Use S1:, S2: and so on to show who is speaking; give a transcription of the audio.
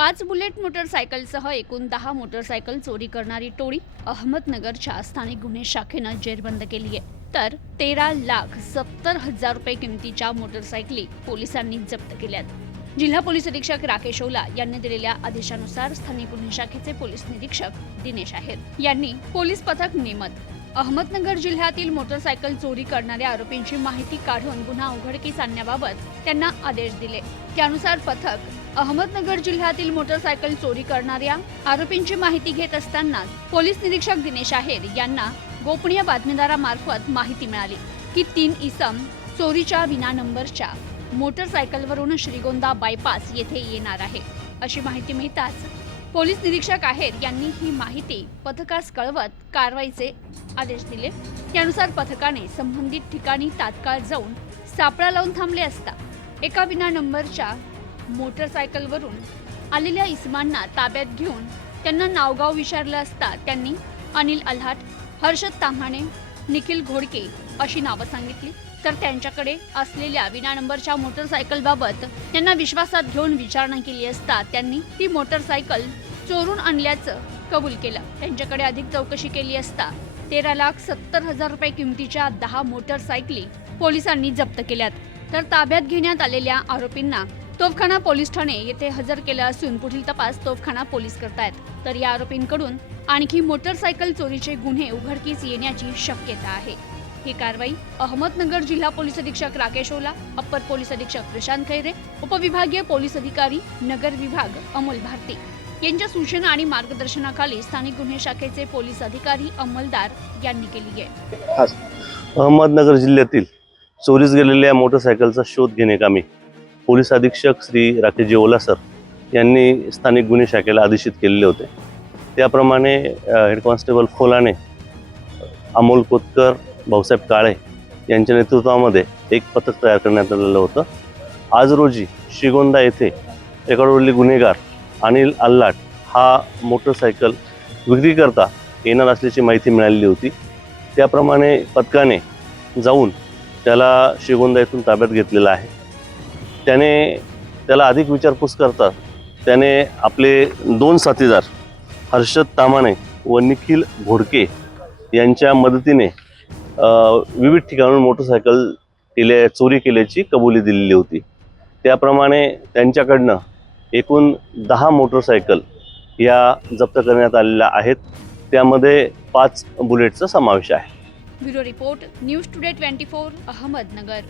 S1: पाच बुलेट मोटरसायकलसह एकूण दहा मोटरसायकल चोरी करणारी टोळी अहमदनगरच्या स्थानिक गुन्हे शाखेनं जेरबंद केली आहे. तर तेरा लाख सत्तर हजार रुपये किमतीच्या मोटरसायकली पोलिसांनी जप्त केल्यात. जिल्हा पोलीस अधीक्षक राकेश ओला यांनी दिलेल्या आदेशानुसार स्थानिक गुन्हे शाखेचे पोलीस निरीक्षक दिनेश आहेत. यांनी पोलीस पथक नेमत अहमदनगर जिल्ह्यातील मोटरसायकल चोरी करणाऱ्या आरोपींची माहिती काढून गुन्हा उघडकीस आणण्याबाबत त्यांना आदेश दिले. त्यानुसार पथक अहमदनगर जिल्ह्यातील मोटरसायकल चोरी करणाऱ्या आरोपींची माहिती घेत असताना पोलीस निरीक्षक दिनेश आहेर यांना गोपनीय बातमीदारामार्फत माहिती मिळाली की तीन इसम चोरीच्या विना नंबरच्या मोटरसायकलवरून श्रीगोंदा बायपास येथे येणार आहे. अशी माहिती मिळताच पोलीस निरीक्षक आहेर यांनी ही माहिती पथकास कळवत कारवाईचे आदेश दिले. त्यानुसार पथकाने संबंधित ठिकाणी तात्काळ जाऊन सापळा लावून थांबले असता एका विना नंबरच्या मोटरसायकलवरून आलेल्या इस्मांना ताब्यात घेऊन त्यांना नावगाव विचारलं असता त्यांनी अनिल अल्हाट हर्षद ताम्हाणे निखिल घोडके अशी नावं सांगितली. तर त्यांच्याकडे असलेल्या विना नंबरच्या मोटरसायकलबाबत त्यांना विश्वासात घेऊन विचारणा केली असता त्यांनी ती मोटरसायकल चोरून आणल्याचं कबूल केलं. त्यांच्याकडे अधिक चौकशी केली असता तेरा लाख सत्तर हजार रुपये किमतीच्या दहा मोटरसायकली पोलिसांनी जप्त केल्यात. तर ताब्यात घेण्यात आलेल्या आरोपींना तोफखाना पोलीस ठाणे येथे हजर केलं असून पुढील तपास तोफखाना पोलीस करतायत. तर या आरोपींकडून आणखी मोटरसायकल चोरीचे गुन्हे उघडकीस येण्याची शक्यता आहे. ही कारवाई अहमदनगर जिल्हा पोलीस अधीक्षक राकेश ओला अप्पर पोलीस अधीक्षक प्रशांत खैरे उपविभागीय पोलीस अधिकारी नगर विभाग अमोल भारती. यांच्या सूचना आणि मार्गदर्शनाखाली स्थानिक गुन्हे शाखेचे पोलीस अधिकारी अंमलदार यांनी केली आहे.
S2: अहमदनगर जिल्ह्यातील चोरीस गेलेल्या मोटरसायकलचा शोध घेणे कामी. पोलीस अधीक्षक श्री राकेशजी ओला सर यांनी स्थानिक गुन्हे शाखेला आदेशित केलेले होते. त्याप्रमाणे हेड कॉन्स्टेबल खोलाने अमोल कोतकर भाऊसाहेब काळे यांच्या नेतृत्वामध्ये एक पथक तयार करण्यात आलेलं होतं. आज रोजी श्रीगोंदा येथे एकाडवली गुन्हेगार अनिल अल्लाट हा मोटरसायकल विक्रीकरता येणार असल्याची माहिती मिळालेली होती. त्याप्रमाणे पथकाने जाऊन त्याला शिगोंदा येथून ताब्यात घेतलेला आहे. त्याने त्याला अधिक विचारपूस करता त्याने आपले दोन साथीदार हर्षद तामाने व निखिल घोडके यांच्या मदतीने विविध ठिकाणून मोटरसायकल केल्या चोरी केल्याची कबुली दिलेली होती. त्याप्रमाणे त्यांच्याकडनं एकूण दहा मोटरसायकल या जप्त करण्यात आलेल्या आहेत. त्यामध्ये पाच बुलेटचा समावेश आहे.
S1: Bureau report news today twenty four Ahmednagar.